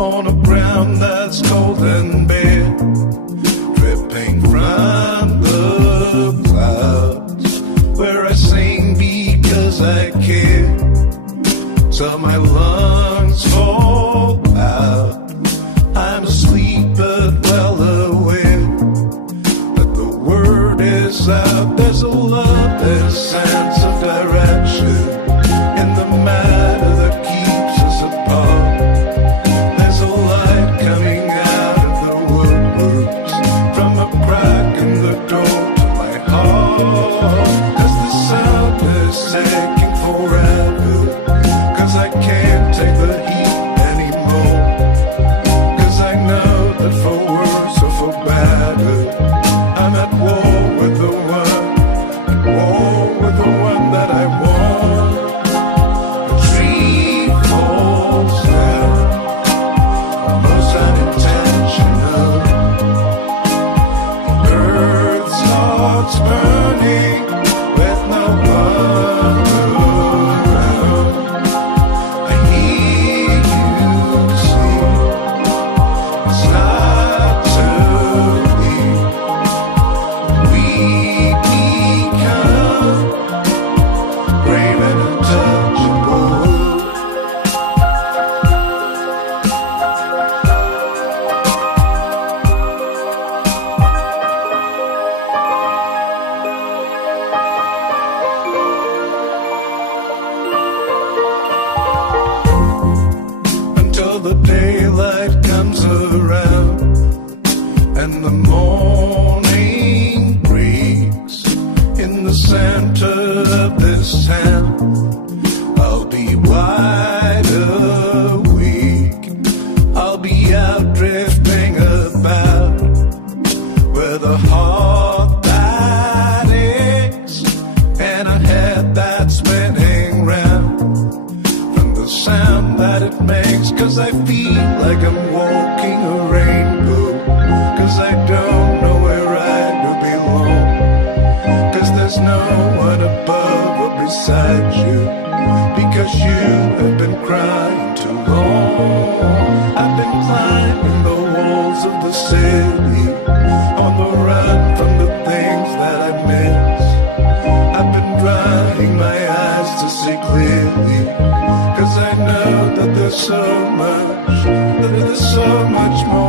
on a ground that's cold and bare, dripping from the clouds, where I sing because I care, till my lungs fall out. I'm asleep but well aware that the word is out. There's a love, there's a sense of direction in the matter that keeps us apart. There's a light coming out of the woodworks, from a crack in the door to my heart. 'Cause the sound is taking forever, 'cause I can't take the heat anymore. 'Cause I know that for worse or for better, I'm at war with the one, at war with the one that I want. A tree falls down, almost unintentional. The earth starts burning with no one around. I hear you sing, it's not to be. We become brave and untouchable. Until the daylight comes around and the morning breaks in the center of this town, I'll be wide awake. I'll be out drifting about with a heart that aches and a head that's spinning round from the sound that it makes. 'Cause I feel like I'm walking a rainbow, 'cause I don't know where I do belong. 'Cause there's no one above or beside you, because you have been crying too long. I've been climbing the walls of the city, on the run from the things that I miss. I've been drying my eyes to see clearly, 'cause I know that there's so much more